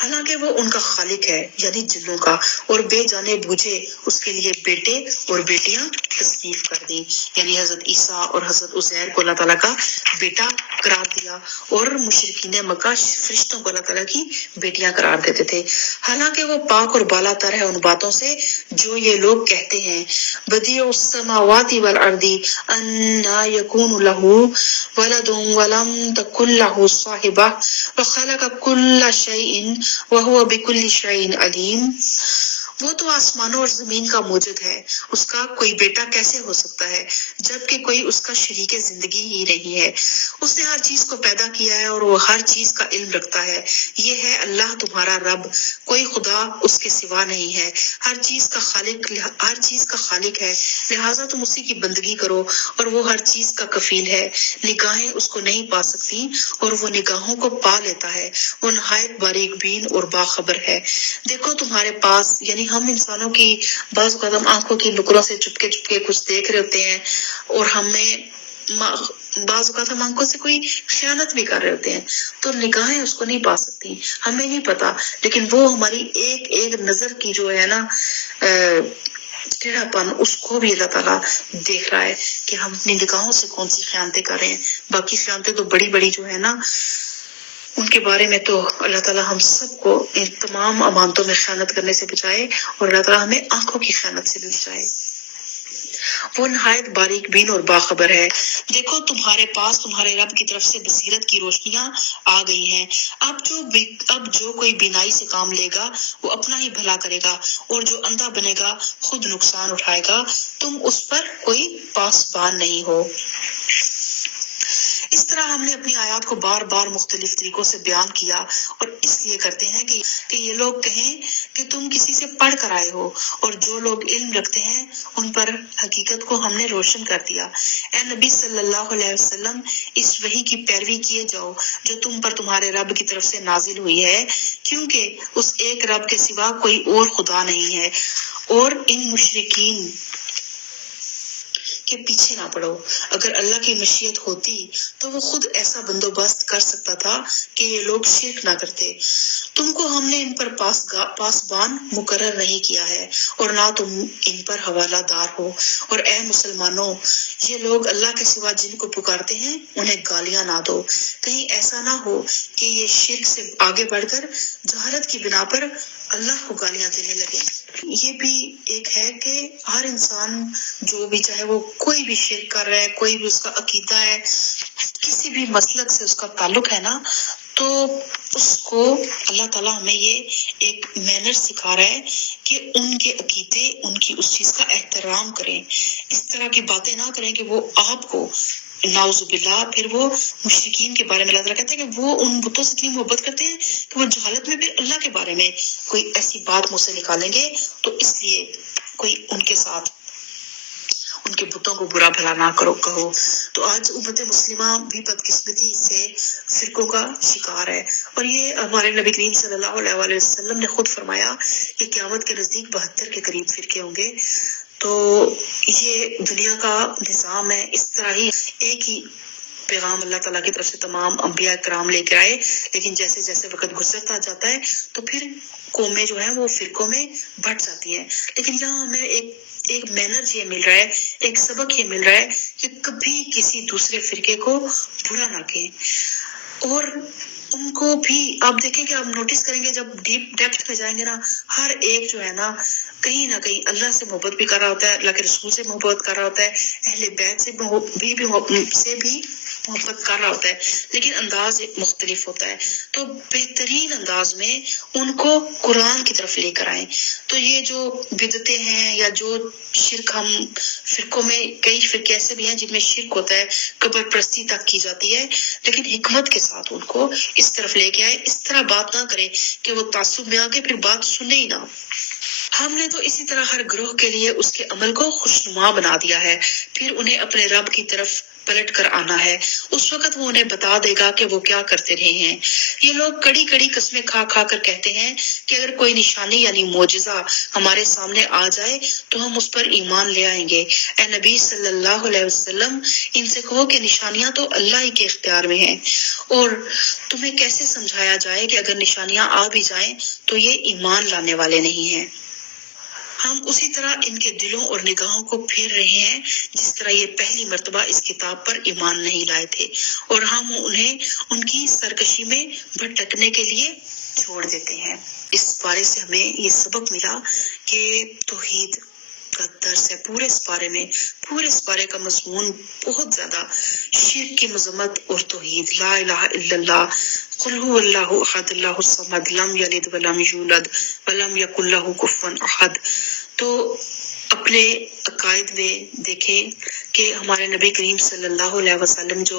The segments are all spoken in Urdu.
حالانکہ وہ ان کا خالق ہے یعنی جنوں کا، اور بے جانے بوجھے اس کے لیے بیٹے اور بیٹیاں تصنیف کر دیں، یعنی حضرت عیسیٰ اور حضرت عزیر کو اللہ تعالیٰ کا بیٹا قرار دیا، اور مشرکین مکہ فرشتوں کو اللہ تعالیٰ کی بیٹیاں قرار دیتے تھے، حالانکہ وہ پاک اور بالا تر ہے ان باتوں سے جو یہ لوگ کہتے ہیں۔ بدیع السماوات والارض انا یکون لہ ولد ولم تکن لہ صاحبہ وخلق کل شیء وہو بکل شیء علیم۔ وہ تو آسمانوں اور زمین کا موجد ہے، اس کا کوئی بیٹا کیسے ہو سکتا ہے جبکہ کوئی اس کا شریک زندگی ہی نہیں ہے۔ اس نے ہر چیز کو پیدا کیا ہے اور وہ ہر چیز کا علم رکھتا ہے۔ یہ ہے اللہ تمہارا رب، کوئی خدا اس کے سوا نہیں ہے، ہر چیز کا خالق ہے، لہٰذا تم اسی کی بندگی کرو، اور وہ ہر چیز کا کفیل ہے۔ نگاہیں اس کو نہیں پا سکتی اور وہ نگاہوں کو پا لیتا ہے، وہ نہایت باریک بین اور باخبر ہے۔ دیکھو تمہارے پاس، یعنی ہم انسانوں کی بعض اوقات ہم آنکھوں کی نکروں سے چپکے چپکے کچھ دیکھ رہے ہوتے ہیں، اور بعض اوقات ہم آنکھوں سے کوئی خیانت بھی کر رہے ہوتے ہیں، تو نگاہیں اس کو نہیں پا سکتی، ہمیں نہیں پتا، لیکن وہ ہماری ایک ایک نظر کی جو ہے نا ٹیڑھا پن، اس کو بھی اللہ تعالیٰ دیکھ رہا ہے کہ ہم اپنی نگاہوں سے کون سی خیانتیں کر رہے ہیں۔ باقی خیانتیں تو بڑی بڑی جو ہے نا، ان کے بارے میں تو اللہ تعالیٰ ہم سب کو ان تمام امانتوں میں خیانت کرنے سے بچائے، اور اللہ تعالیٰ ہمیں آنکھوں کی خیانت سے بھی بچائے۔ وہ نہایت باریک بین اور باخبر ہے۔ دیکھو تمہارے پاس تمہارے رب کی طرف سے بصیرت کی روشنیاں آ گئی ہیں، اب جو کوئی بینائی سے کام لے گا وہ اپنا ہی بھلا کرے گا، اور جو اندھا بنے گا خود نقصان اٹھائے گا، تم اس پر کوئی پاسبان نہیں ہو۔ اس طرح ہم نے اپنی آیات کو بار بار مختلف طریقوں سے بیان کیا، اور اس لیے کرتے ہیں کہ یہ لوگ کہیں کہ تم کسی سے پڑھ کر آئے ہو، اور جو لوگ علم رکھتے ہیں ان پر حقیقت کو ہم نے روشن کر دیا۔ اے نبی صلی اللہ علیہ وسلم، اس وحی کی پیروی کیے جاؤ جو تم پر تمہارے رب کی طرف سے نازل ہوئی ہے، کیونکہ اس ایک رب کے سوا کوئی اور خدا نہیں ہے، اور ان مشرکین کے پیچھے نہ پڑو۔ اگر اللہ کی مشیت ہوتی تو وہ خود ایسا بندوبست کر سکتا تھا کہ یہ لوگ شرک نہ کرتے۔ تم کو ہم نے ان پر پاسبان مقرر نہیں کیا ہے، اور نہ تم ان پر حوالہ دار ہو۔ اور اے مسلمانوں، یہ لوگ اللہ کے سوا جن کو پکارتے ہیں انہیں گالیاں نہ دو، کہیں ایسا نہ ہو کہ یہ شرک سے آگے بڑھ کر جہالت کی بنا پر اللہ کو گالیاں دینے لگے۔ یہ بھی ایک ہے کہ ہر انسان جو بھی، چاہے وہ کوئی بھی شرک کر رہا ہے، کوئی بھی اس کا عقیدہ ہے، کسی بھی مسلک سے اس کا تعلق ہے نا، تو اس کو اللہ تعالیٰ ہمیں یہ ایک مینر سکھا رہا ہے کہ ان کے عقیدے، ان کی اس چیز کا احترام کریں، اس طرح کی باتیں نہ کریں کہ وہ آپ کو نعوذ باللہ، پھر وہ مشرکین کے بارے میں اللہ تعالیٰ کہتے ہیں کہ وہ ان بتوں سے اتنی محبت کرتے ہیں کہ وہ جہالت میں پھر اللہ کے بارے میں کوئی ایسی بات مجھ سے نکالیں گے، تو اس لیے کوئی ان کے ساتھ ان کے بتوں کو برا بھلا نہ کہو۔ تو آج امت مسلمہ بھی بدقسمتی سے فرقوں کا شکار ہے، اور یہ ہمارے نبی کریم صلی اللہ علیہ وسلم نے خود فرمایا کہ قیامت کے نزدیک 72 کے قریب فرقے ہوں گے۔ تو یہ دنیا کا نظام ہے، اس طرح ہی ایک ہی پیغام اللہ تعالیٰ کی طرف سے تمام انبیاء کرام لے کے آئے، لیکن جیسے جیسے وقت گزرتا جاتا ہے تو پھر قومیں جو ہیں وہ فرقوں میں بٹ جاتی ہیں۔ لیکن یہاں ہمیں ایک مینر یہ مل رہا ہے، ایک سبق یہ مل رہا ہے کہ کبھی کسی دوسرے فرقے کو برا نہ کہیں، اور ان کو بھی آپ دیکھیں کہ آپ نوٹس کریں گے جب ڈیپ ڈیپتھ میں جائیں گے نا، ہر ایک جو ہے نا کہیں نہ کہیں اللہ سے محبت بھی کر رہا ہوتا ہے، اللہ کے رسول سے محبت کر رہا ہوتا ہے، اہل بیت سے بھی محبت کر رہا ہوتا ہے، لیکن انداز ایک مختلف ہوتا ہے۔ تو بہترین انداز میں ان کو قرآن کی طرف لے کر آئیں۔ تو یہ جو بدعتیں ہیں یا جو شرک، ہم فرقوں میں کئی فرقے ایسے بھی ہیں جن میں شرک ہوتا ہے، قبر پرستی تک کی جاتی ہے، لیکن حکمت کے ساتھ ان کو اس طرف لے کے آئے، اس طرح بات نہ کرے کہ وہ تعصب میں آ کے پھر بات سنے ہی نہ۔ ہم نے تو اسی طرح ہر گروہ کے لیے اس کے عمل کو خوشنما بنا دیا ہے، پھر انہیں اپنے رب کی طرف پلٹ کر آنا ہے، اس وقت وہ انہیں بتا دے گا کہ وہ کیا کرتے رہے ہیں۔ یہ لوگ کڑی کڑی قسمیں کھا کھا کر کہتے ہیں کہ اگر کوئی نشانی یعنی معجزہ ہمارے سامنے آ جائے تو ہم اس پر ایمان لے آئیں گے۔ اے نبی صلی اللہ علیہ وسلم، ان سے کہو کہ نشانیاں تو اللہ ہی کے اختیار میں ہیں، اور تمہیں کیسے سمجھایا جائے کہ اگر نشانیاں آ بھی جائیں تو یہ ایمان لانے والے نہیں ہیں۔ ہم اسی طرح ان کے دلوں اور نگاہوں کو پھیر رہے ہیں جس طرح یہ پہلی مرتبہ اس کتاب پر ایمان نہیں لائے تھے، اور ہم انہیں ان کی سرکشی میں بھٹکنے کے لیے چھوڑ دیتے ہیں۔ اس بارے سے ہمیں یہ سبق ملا کہ توحید کا درس ہے پورے اس بارے میں، پورے اس بارے کا مضمون بہت زیادہ شرک کی مذمت اور توحید، لا الہ الا اللہ، قل هو اللہ احد اللہ الصمد لم یلد ولم یولد ولم یکن لہ کفوا احد۔ تو اپنے عقائد میں دیکھیں کہ ہمارے نبی کریم صلی اللہ علیہ وسلم جو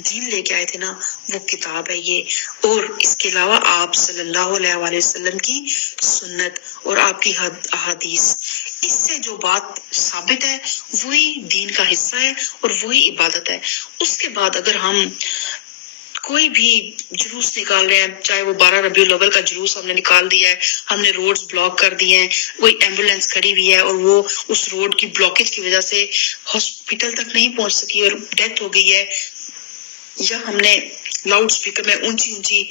دین لے کے آئے تھے نا، وہ کتاب ہے یہ، اور اس کے علاوہ آپ صلی اللہ علیہ وآلہ وسلم کی سنت اور آپ کی احادیث، اس سے جو بات ثابت ہے وہی دین کا حصہ ہے اور وہی عبادت ہے۔ اس کے بعد اگر ہم کوئی بھی جلوس نکال رہے ہیں، چاہے وہ 12 ربیع الاول کا جلوس ہم نے نکال دیا ہے، ہم نے روڈز بلاک کر دیے ہیں، کوئی ایمبولینس کھڑی ہوئی ہے اور وہ اس روڈ کی بلاکیج کی وجہ سے ہاسپٹل تک نہیں پہنچ سکی اور ڈیتھ ہو گئی ہے، یا ہم نے لاؤڈ سپیکر میں اونچی اونچی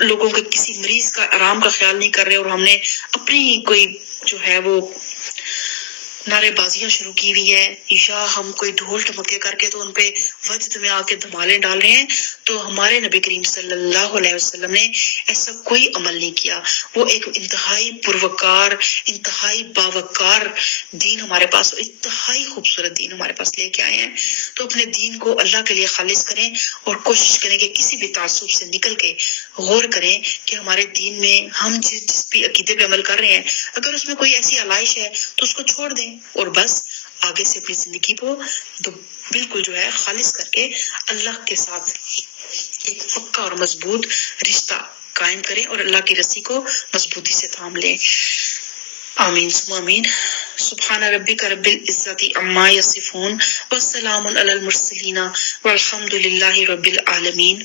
لوگوں کے کسی مریض کا آرام کا خیال نہیں کر رہے اور ہم نے اپنی کوئی جو ہے وہ نعرے بازیاں شروع کی ہوئی ہے، یا ہم کوئی ڈھول ٹمکے کر کے تو ان پہ وجد میں آ کے دھمالے ڈال رہے ہیں، تو ہمارے نبی کریم صلی اللہ علیہ وسلم نے ایسا کوئی عمل نہیں کیا۔ وہ ایک انتہائی پروکار، انتہائی باوقار دین ہمارے پاس، انتہائی خوبصورت دین ہمارے پاس لے کے آئے ہیں۔ تو اپنے دین کو اللہ کے لیے خالص کریں اور کوشش کریں کہ کسی بھی تعصب سے نکل کے غور کریں کہ ہمارے دین میں ہم جس بھی عقیدے پہ عمل کر رہے ہیں، اگر اس میں کوئی ایسی علائش ہے تو اس کو چھوڑ دیں اور بس آگے سے اپنی زندگی کو تو بالکل جو ہے خالص کر کے اللہ کے ساتھ ایک پکا اور مضبوط رشتہ قائم کریں اور اللہ کی رسی کو مضبوطی سے تھام لیں۔ آمین ثم آمین۔ سبحان ربک رب العزت عما یصفون والسلام علی المرسلین والحمد للہ رب العالمین۔